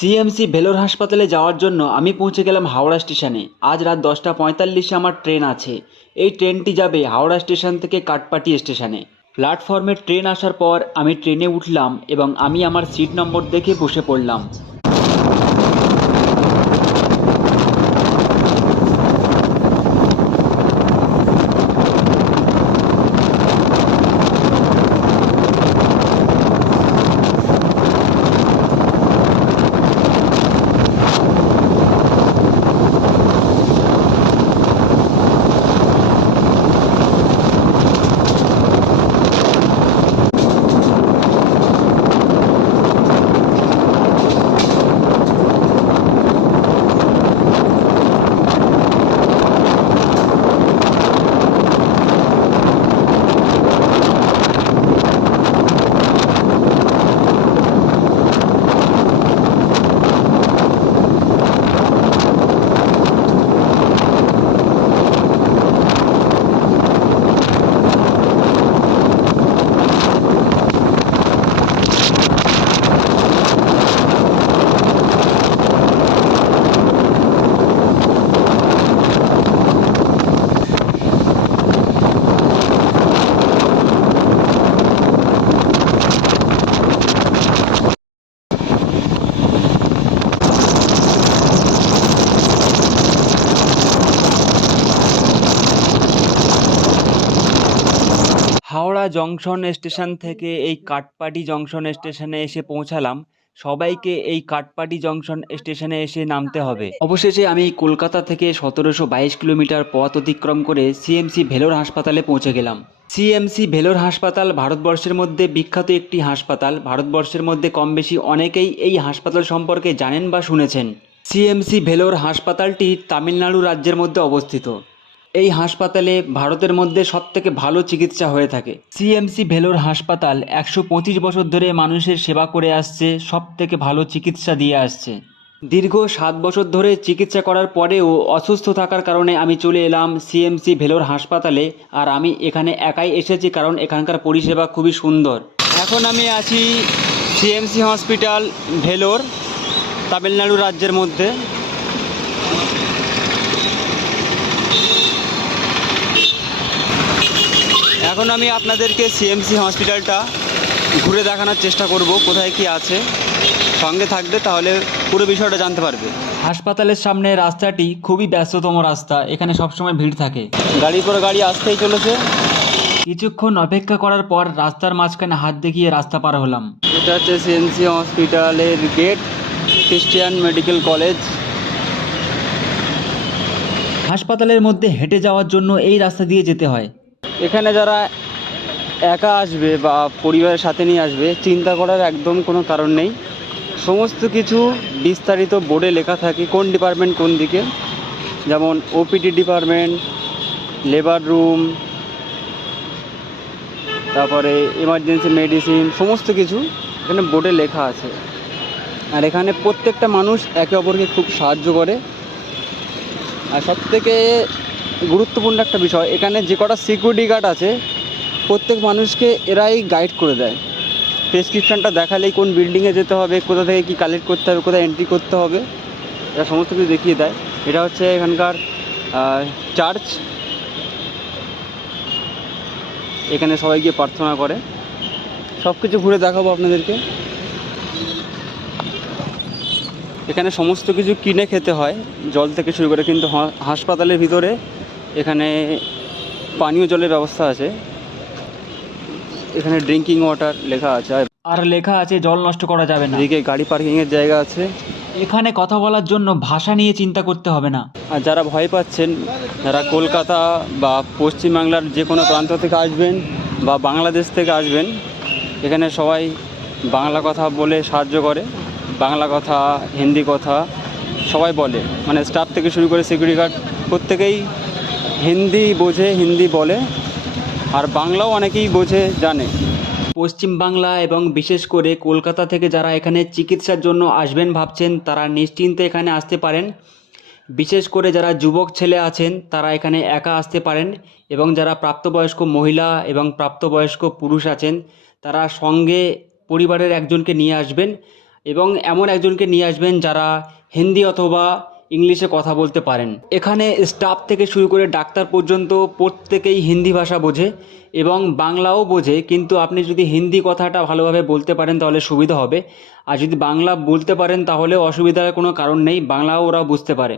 CMC Vellore হাসপাতালে যাওয়ার জন্য আমি পৌঁছে গেলাম হাওড়া স্টেশনে। আজ রাত দশটা পঁয়তাল্লিশে আমার ট্রেন আছে। এই ট্রেনটি যাবে হাওড়া স্টেশন থেকে কাটপাটি স্টেশনে। প্ল্যাটফর্মে ট্রেন আসার পর আমি ট্রেনে উঠলাম এবং আমি আমার সিট নম্বর দেখে বসে পড়লাম। হাওড়া জংশন স্টেশন থেকে এই কাটপাটি জংশন স্টেশনে এসে পৌঁছালাম। সবাইকে এই কাটপাটি জংশন স্টেশনে এসে নামতে হবে। অবশেষে আমি কলকাতা থেকে সতেরোশো বাইশ কিলোমিটার পথ অতিক্রম করে সিএমসি ভেলোর হাসপাতালে পৌঁছে গেলাম। সিএমসি ভেলোর হাসপাতাল ভারতবর্ষের মধ্যে বিখ্যাত একটি হাসপাতাল। ভারতবর্ষের মধ্যে কম বেশি অনেকেই এই হাসপাতাল সম্পর্কে জানেন বা শুনেছেন। সিএমসি ভেলোর হাসপাতালটি তামিলনাড়ু রাজ্যের মধ্যে অবস্থিত। এই হাসপাতালে ভারতের মধ্যে সব থেকে ভালো চিকিৎসা হয়ে থাকে। সিএমসি ভেলোর হাসপাতাল একশো পঁচিশ বছর ধরে মানুষের সেবা করে আসছে সব থেকে ভালো চিকিৎসা দিয়ে আসছে। দীর্ঘ সাত বছর ধরে চিকিৎসা করার পরেও অসুস্থ থাকার কারণে আমি চলে এলাম সিএমসি ভেলোর হাসপাতালে আর আমি এখানে একাই এসেছি কারণ এখানকার পরিষেবা খুবই সুন্দর। এখন আমি আছি সিএমসি হসপিটাল ভেলোর তামিলনাড়ু রাজ্যের মধ্যে। এখন আমি আপনাদেরকে সিএমসি হসপিটালটা ঘুরে দেখানোর চেষ্টা করব কোথায় কি আছে। সঙ্গে থাকবে তাহলে পুরো বিষয়টা জানতে পারবে। হাসপাতালের সামনে রাস্তাটি খুবই ব্যস্ততম রাস্তা এখানে সবসময় ভিড় থাকে। গাড়ির পর গাড়ি আসতেই চলেছে। কিছুক্ষণ অপেক্ষা করার পর রাস্তার মাঝখানে হাত দেখিয়ে রাস্তা পার হলাম। এটা হচ্ছে সিএমসি হসপিটালের গেট খ্রিস্টিয়ান মেডিকেল কলেজ হাসপাতালের মধ্যে হেঁটে যাওয়ার জন্য এই রাস্তা দিয়ে যেতে হয়। এখানে যারা একা আসবে বা পরিবারের সাথে নিয়ে আসবে, চিন্তা করার একদম কোনো কারণ নেই। সমস্ত কিছু বিস্তারিত বোর্ডে লেখা থাকে কোন ডিপার্টমেন্ট কোন দিকে। যেমন ওপিডি ডিপার্টমেন্ট, লেবার রুম, তারপরে এমার্জেন্সি মেডিসিন, সমস্ত কিছু এখানে বোর্ডে লেখা আছে। আর এখানে প্রত্যেকটা মানুষ একে অপরকে খুব সাহায্য করে। আর সব থেকে গুরুত্বপূর্ণ একটা বিষয়। এখানে যে কটা সিকিউরিটি গার্ড আছে, প্রত্যেক মানুষকে এরাই গাইড করে দেয়। প্রেসক্রিপশানটা দেখালেই কোন বিল্ডিংয়ে যেতে হবে, কোথা থেকে কী কালেক্ট করতে হবে, কোথায় এন্ট্রি করতে হবে, এরা সমস্ত কিছু দেখিয়ে দেয়। এটা হচ্ছে এখানকার চার্চ এখানে সবাই গিয়ে প্রার্থনা করে। সব কিছু ঘুরে দেখাবো আপনাদেরকে। এখানে সমস্ত কিছু কিনে খেতে হয়, জল থেকে শুরু করে, কিন্তু হাসপাতালের ভিতরে এখানে পানীয় জলের ব্যবস্থা আছে। এখানে ড্রিঙ্কিং ওয়াটার লেখা আছে। আর- লেখা আছে জল নষ্ট করা যাবে না। এদিকে গাড়ি পার্কিংয়ের জায়গা আছে। এখানে কথা বলার জন্য ভাষা নিয়ে চিন্তা করতে হবে না। আর যারা ভয় পাচ্ছেন যারা কলকাতা বা পশ্চিমবাংলার যে কোনো প্রান্ত থেকে আসবেন বা বাংলাদেশ থেকে আসবেন এখানে সবাই বাংলা কথা বলে সাহায্য করে। বাংলা কথা হিন্দি কথা সবাই বলে। মানে স্টাফ থেকে শুরু করে সিকিউরিটি গার্ড প্রত্যেকেই হিন্দি বোঝে, হিন্দি বলে, আর বাংলাও অনেকেই বোঝে, জানে। পশ্চিমবাংলা এবং বিশেষ করে কলকাতা থেকে যারা এখানে চিকিৎসার জন্য আসবেন ভাবছেন, তারা নিশ্চিন্তে এখানে আসতে পারেন। বিশেষ করে যারা যুবক ছেলে আছেন, তারা এখানে একা আসতে পারেন এবং যারা প্রাপ্তবয়স্ক মহিলা এবং প্রাপ্তবয়স্ক পুরুষ আছেন, তারা সঙ্গে পরিবারের একজনকে নিয়ে আসবেন এবং এমন একজনকে নিয়ে আসবেন যারা হিন্দি অথবা ইংলিশে কথা বলতে পারেন। এখানে স্টাফ থেকে শুরু করে ডাক্তার পর্যন্ত প্রত্যেকেই হিন্দি ভাষা বোঝে এবং বাংলাও বোঝে, কিন্তু আপনি যদি হিন্দি কথাটা ভালোভাবে বলতে পারেন তাহলে সুবিধা হবে। আর যদি বাংলা বলতে পারেন তাহলে অসুবিধার কোনো কারণ নেই, বাংলাও ওরা বুঝতে পারে।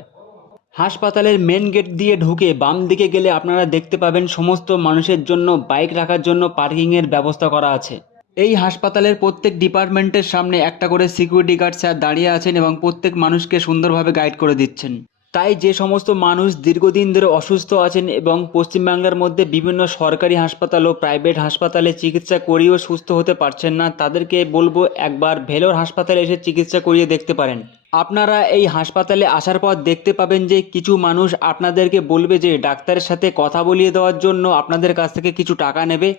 হাসপাতালের মেন গেট দিয়ে ঢুকে বাম দিকে গেলে আপনারা দেখতে পাবেন সমস্ত মানুষের জন্য, বাইক রাখার জন্য পার্কিংয়ের ব্যবস্থা করা আছে। এই হাসপাতালের প্রত্যেক ডিপার্টমেন্টের সামনে একটা করে সিকিউরিটি গার্ড স্যার দাঁড়িয়ে আছেন এবং প্রত্যেক মানুষকে সুন্দরভাবে গাইড করে দিচ্ছেন। তাই যে সমস্ত মানুষ দীর্ঘদিন ধরে অসুস্থ আছেন এবং পশ্চিমবাংলার মধ্যে বিভিন্ন সরকারি হাসপাতাল ও প্রাইভেট হাসপাতালে চিকিৎসা করিয়েও সুস্থ হতে পারছেন না, তাদেরকে বলব একবার ভেলোর হাসপাতালে এসে চিকিৎসা করিয়ে দেখতে পারেন। আপনারা এই হাসপাতালে আসার পর দেখতে পাবেন যে কিছু মানুষ আপনাদেরকে বলবে যে ডাক্তারের সাথে কথা বলিয়ে দেওয়ার জন্য আপনাদের কাছ থেকে কিছু টাকা নেবে।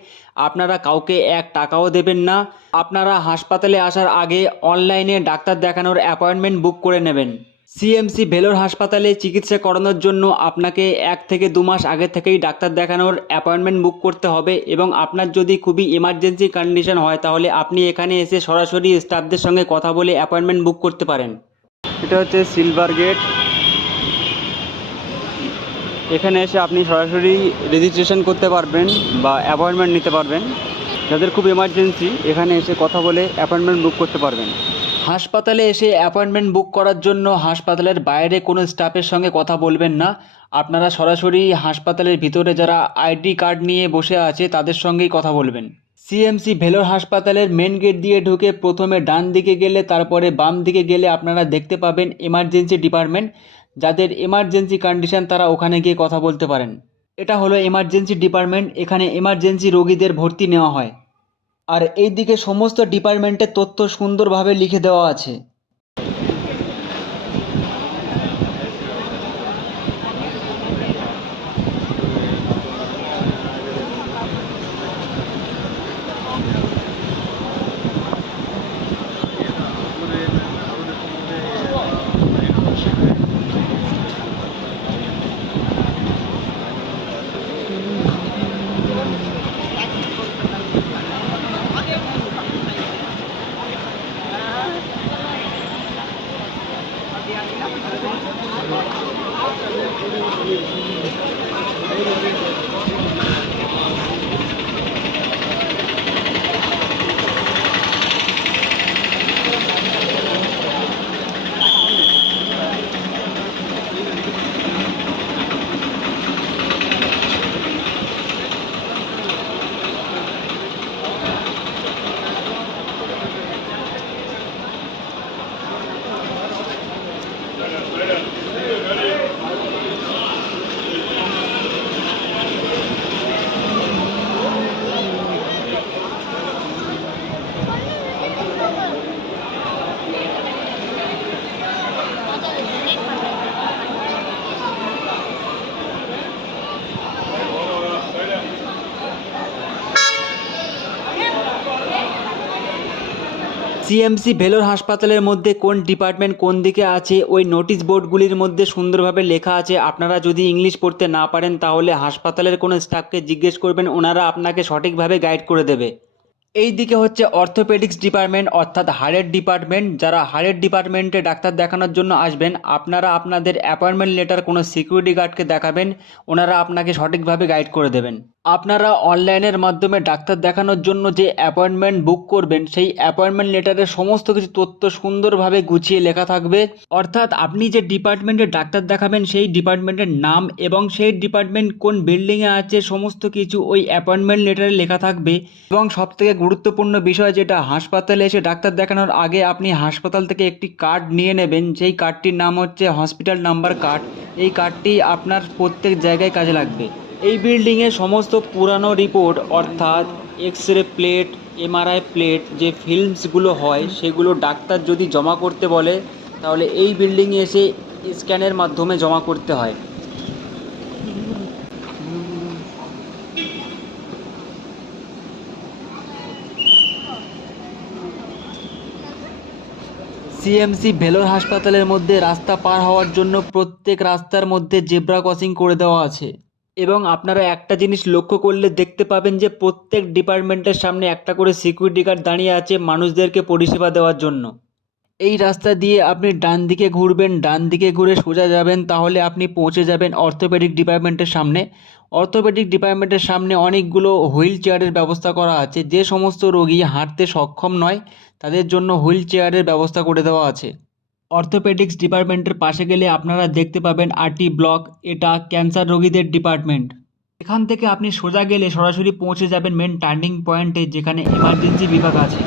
আপনারা কাউকে এক টাকাও দেবেন না। আপনারা হাসপাতালে আসার আগে অনলাইনে ডাক্তার দেখানোর অ্যাপয়েন্টমেন্ট বুক করে নেবেন। সিএমসি ভেলোর হাসপাতালে চিকিৎসা করানোর জন্য আপনাকে এক থেকে দু মাস আগে থেকেই ডাক্তার দেখানোর অ্যাপয়েন্টমেন্ট বুক করতে হবে এবং আপনার যদি খুবই ইমার্জেন্সি কন্ডিশন হয় তাহলে আপনি এখানে এসে সরাসরি স্টাফদের সঙ্গে কথা বলে অ্যাপয়েন্টমেন্ট বুক করতে পারেন। এটা হচ্ছে সিলভার গেট এখানে এসে আপনি সরাসরি রেজিস্ট্রেশন করতে পারবেন বা অ্যাপয়েন্টমেন্ট নিতে পারবেন। যাদের খুব এমার্জেন্সি এখানে এসে কথা বলে অ্যাপয়েন্টমেন্ট বুক করতে পারবেন। হাসপাতালে এসে অ্যাপয়েন্টমেন্ট বুক করার জন্য হাসপাতালের বাইরে কোনো স্টাফের সঙ্গে কথা বলবেন না। আপনারা সরাসরি হাসপাতালের ভিতরে যারা আইডি কার্ড নিয়ে বসে আছে, তাদের সঙ্গেই কথা বলবেন। সিএমসি ভেলোর হাসপাতালের মেন গেট দিয়ে ঢুকে প্রথমে ডান দিকে গেলে, তারপরে বাম দিকে গেলে আপনারা দেখতে পাবেন এমার্জেন্সি ডিপার্টমেন্ট যাদের এমার্জেন্সি কন্ডিশন তারা ওখানে গিয়ে কথা বলতে পারেন। এটা হলো এমার্জেন্সি ডিপার্টমেন্ট এখানে এমার্জেন্সি রোগীদের ভর্তি নেওয়া হয়। আর এই দিকে সমস্ত ডিপার্টমেন্টের তথ্য সুন্দরভাবে লিখে দেওয়া আছে। সিএমসি ভেলোর হাসপাতালের মধ্যে কোন ডিপার্টমেন্ট কোন দিকে আছে, ওই নোটিশ বোর্ডগুলির মধ্যে সুন্দরভাবে লেখা আছে। আপনারা যদি ইংলিশ পড়তে না পারেন, তাহলে হাসপাতালের কোনো স্টাফকে জিজ্ঞেস করবেন, ওনারা আপনাকে সঠিকভাবে গাইড করে দেবে। এই দিকে হচ্ছে অর্থোপেডিক্স ডিপার্টমেন্ট অর্থাৎ হাড়ের ডিপার্টমেন্ট যারা হাড়ের ডিপার্টমেন্টে ডাক্তার দেখানোর জন্য আসবেন, আপনারা আপনাদের অ্যাপয়েন্টমেন্ট লেটার কোনো সিকিউরিটি গার্ডকে দেখাবেন, ওনারা আপনাকে সঠিকভাবে গাইড করে দেবেন। আপনারা অনলাইনের মাধ্যমে ডাক্তার দেখানোর জন্য যে অ্যাপয়েন্টমেন্ট বুক করবেন, সেই অ্যাপয়েন্টমেন্ট লেটারে সমস্ত কিছু তথ্য সুন্দরভাবে গুছিয়ে লেখা থাকবে। অর্থাৎ আপনি যে ডিপার্টমেন্টে ডাক্তার দেখাবেন, সেই ডিপার্টমেন্টের নাম এবং সেই ডিপার্টমেন্ট কোন বিল্ডিংয়ে আছে, সমস্ত কিছু ওই অ্যাপয়েন্টমেন্ট লেটারে লেখা থাকবে এবং সবথেকে গুরুত্বপূর্ণ বিষয় যেটা, হাসপাতালে এসে ডাক্তার দেখানোর আগে আপনি হাসপাতাল থেকে একটি কার্ড নিয়ে নেবেন। সেই কার্ডটির নাম হচ্ছে হসপিটাল নাম্বার কার্ড। এই কার্ডটি আপনার প্রত্যেক জায়গায় কাজে লাগবে। এই বিল্ডিংয়ে সমস্ত পুরানো রিপোর্ট, অর্থাৎ X ray plate, MRI plate, যে ফিল্মসগুলো হয়, সেগুলো ডাক্তার যদি জমা করতে বলে, তাহলে এই বিল্ডিংয়ে এসে স্ক্যানের মাধ্যমে জমা করতে হয়। সিএমসি ভেলোর হাসপাতালের মধ্যে রাস্তা পার হওয়ার জন্য প্রত্যেক রাস্তার মধ্যে জেব্রা ক্রসিং করে দেওয়া আছে। এবং আপনারা একটা জিনিস লক্ষ্য করলে দেখতে পাবেন যে প্রত্যেক ডিপার্টমেন্টের সামনে একটা করে সিকিউরিটি গার্ড দাঁড়িয়ে আছে মানুষদেরকে পরিষেবা দেওয়ার জন্য। এই রাস্তা দিয়ে আপনি ডান দিকে ঘুরবেন, ডান দিকে ঘুরে সোজা যাবেন, তাহলে আপনি পৌঁছে যাবেন অর্থোপেডিক ডিপার্টমেন্টের সামনে। অর্থোপেডিক ডিপার্টমেন্টের সামনে অনেকগুলো হুইল চেয়ারের ব্যবস্থা করা আছে। যে সমস্ত রোগী হাঁটতে সক্ষম নয় তাদের জন্য হুইল চেয়ারের ব্যবস্থা করে দেওয়া আছে। অর্থোপেডিক্স ডিপার্টমেন্টের পাশে গেলে আপনারা দেখতে পাবেন আরটি ব্লক, এটা ক্যান্সার রোগীদের ডিপার্টমেন্ট। এখান থেকে আপনি সোজা গেলে সরাসরি পৌঁছে যাবেন মেন টার্নিং পয়েন্টে যেখানে এমার্জেন্সি বিভাগ আছে।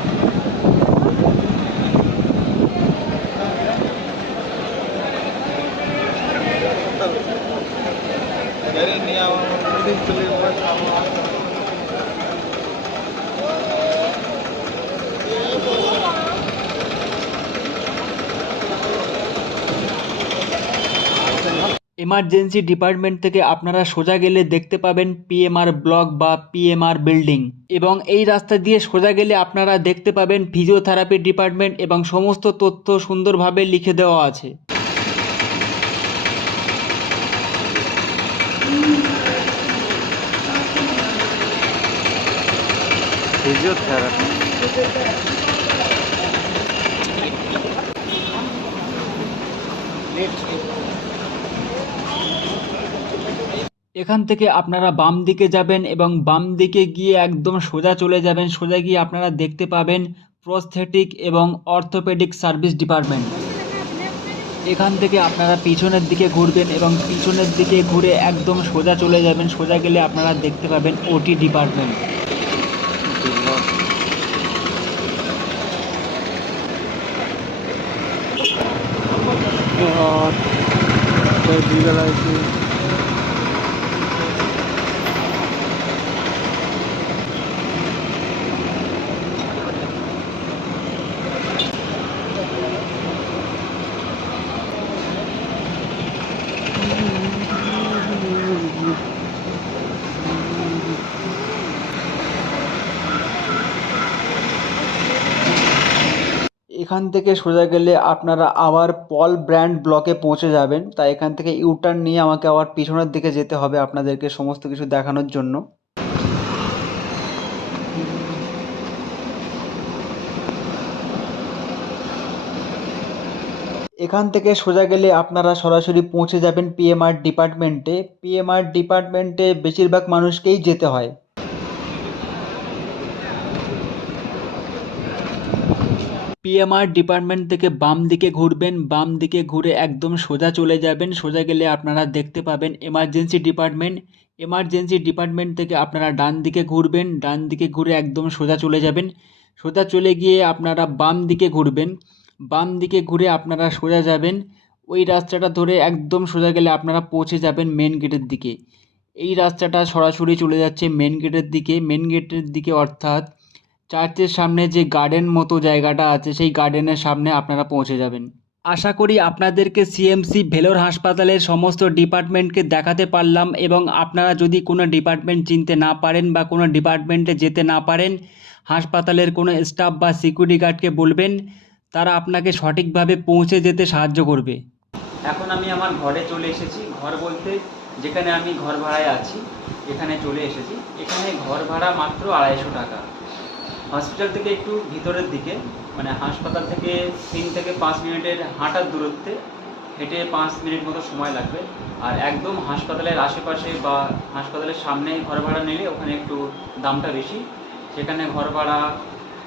এমার্জেন্সি ডিপার্টমেন্ট থেকে আপনারা সোজা গেলে দেখতে পাবেন পিএমআর ব্লক বা পিএমআর বিল্ডিং এবং এই রাস্তা দিয়ে সোজা গেলে আপনারা দেখতে পাবেন ফিজিওথেরাপি ডিপার্টমেন্ট এবং সমস্ত তথ্য সুন্দরভাবে লিখে দেওয়া আছে। ফিজিওথেরাপি এখান থেকে আপনারা বাম দিকে যাবেন এবং বাম দিকে গিয়ে একদম সোজা চলে যাবেন। সোজা গিয়ে আপনারা দেখতে পাবেন প্রস্থেটিক এবং অর্থোপেডিক সার্ভিস ডিপার্টমেন্ট এখান থেকে আপনারা পিছনের দিকে ঘুরবেন এবং পিছনের দিকে ঘুরে একদম সোজা চলে যাবেন। সোজা গেলে আপনারা দেখতে পাবেন ওটি ডিপার্টমেন্ট এখান থেকে সোজা গেলে আপনারা আবার পল ব্র্যান্ড ব্লকে পৌঁছে যাবেন। তাই এখান থেকে ইউটার্ন নিয়ে আমাকে আবার পিছনের দিকে যেতে হবে আপনাদেরকে সমস্ত কিছু দেখানোর জন্য। এখান থেকে সোজা গেলে আপনারা সরাসরি পৌঁছে যাবেন পিএমআর ডিপার্টমেন্টে পিএমআর ডিপার্টমেন্টে বেশিরভাগ মানুষকেই যেতে হয়। পিএমআর ডিপার্টমেন্ট থেকে বাম দিকে ঘুরবেন, বাম দিকে ঘুরে একদম সোজা চলে যাবেন। সোজা গেলে আপনারা দেখতে পাবেন এমার্জেন্সি ডিপার্টমেন্ট এমার্জেন্সি ডিপার্টমেন্ট থেকে আপনারা ডান দিকে ঘুরবেন, ডান দিকে ঘুরে একদম সোজা চলে যাবেন। সোজা চলে গিয়ে আপনারা বাম দিকে ঘুরবেন। বাম দিকে ঘুরে আপনারা সোজা যাবেন। ওই রাস্তাটা ধরে একদম সোজা গেলে আপনারা পৌঁছে যাবেন মেন গেটের দিকে। এই রাস্তাটা সরাসরি চলে যাচ্ছে মেন গেটের দিকে। মেন গেটের দিকে অর্থাৎ চার্চের সামনে যে গার্ডেন মতো জায়গাটা আছে, সেই গার্ডেনের সামনে আপনারা পৌঁছে যাবেন। আশা করি আপনাদেরকে সিএমসি ভেলোর হাসপাতালের সমস্ত ডিপার্টমেন্টকে দেখাতে পারলাম এবং আপনারা যদি কোনো ডিপার্টমেন্ট চিনতে না পারেন বা কোনো ডিপার্টমেন্টে যেতে না পারেন, হাসপাতালের কোনো স্টাফ বা সিকিউরিটি গার্ডকে বলবেন, তারা আপনাকে সঠিকভাবে পৌঁছে যেতে সাহায্য করবে। এখন আমি আমার ঘরে চলে এসেছি। ঘর বলতে যেখানে আমি ঘর ভাড়ায় আছি, এখানে চলে এসেছি। এখানে ঘর ভাড়া মাত্র আড়াইশো টাকা। হসপিটাল থেকে একটু ভিতরের দিকে মানে হাসপাতাল থেকে তিন থেকে পাঁচ মিনিটের হাঁটার দূরত্বে হেঁটে পাঁচ মিনিট মতো সময় লাগবে। আর একদম হাসপাতালের আশেপাশে বা হাসপাতালের সামনে ঘর ভাড়া নিলে ওখানে একটু দামটা বেশি। সেখানে ঘর ভাড়া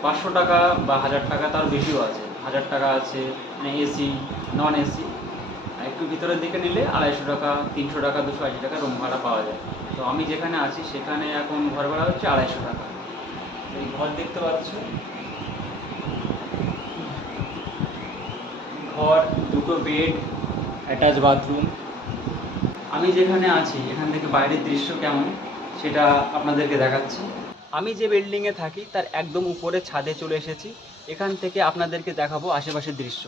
পাঁচশো টাকা বা হাজার টাকা তার বেশিও আছে। হাজার টাকা আছে মানে এসি, নন এসি। একটু ভিতরের দিকে নিলে আড়াইশো টাকা, তিনশো টাকা, দুশো আশি টাকা রুম ভাড়া পাওয়া যায়। তো আমি যেখানে আছি সেখানে এখন ঘর ভাড়া হচ্ছে আড়াইশো টাকা। এই ঘর দেখতে পাচ্ছ? ঘর, দুটো বেড অ্যাটাচ বাথরুম আমি যেখানে আছি, এখান থেকে বাইরের দৃশ্য কেমন, সেটা আপনাদেরকে দেখাচ্ছি। আমি যে বিল্ডিংয়ে থাকি, তার একদম উপরে ছাদে চলে এসেছি। এখান থেকে আপনাদেরকে দেখাবো আশেপাশের দৃশ্য।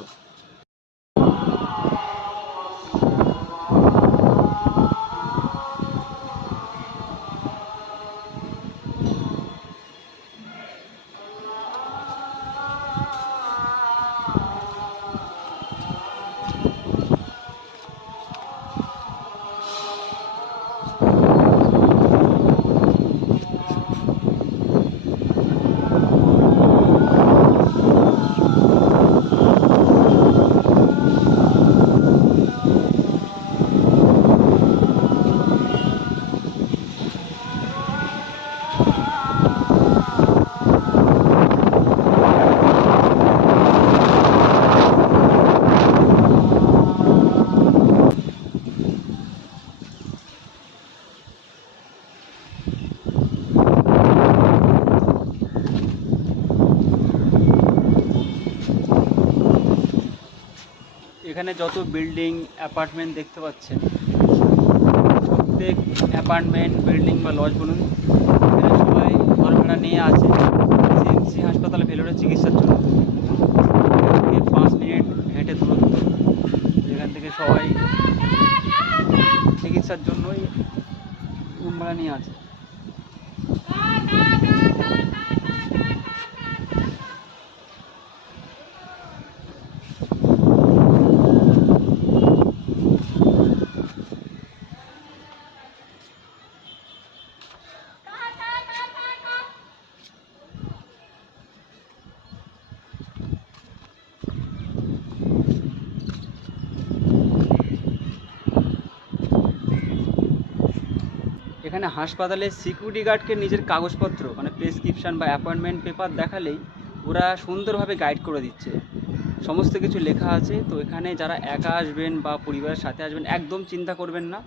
এখানে যত বিল্ডিং অ্যাপার্টমেন্ট দেখতে পাচ্ছেন, প্রত্যেক অ্যাপার্টমেন্ট বিল্ডিং বা লজ বলুন, এখানে সবাই ঘর ভাড়া নিয়ে আছে। সিএমসি হাসপাতালে ভেলোরে চিকিৎসার জন্য। থেকে পাঁচ মিনিট হেঁটে দূরত্ব। যেখান থেকে সবাই চিকিৎসার জন্যই রুম ভাড়া নিয়ে আছে। এখানে হাসপাতালে সিকিউরিটি গার্ডকে নিজের কাগজপত্র মানে প্রেসক্রিপশান বা অ্যাপয়েন্টমেন্ট পেপার দেখালেই ওরা সুন্দরভাবে গাইড করে দিচ্ছে। সমস্ত কিছু লেখা আছে, তো এখানে যারা একা আসবেন বা পরিবারের সাথে আসবেন একদম চিন্তা করবেন না।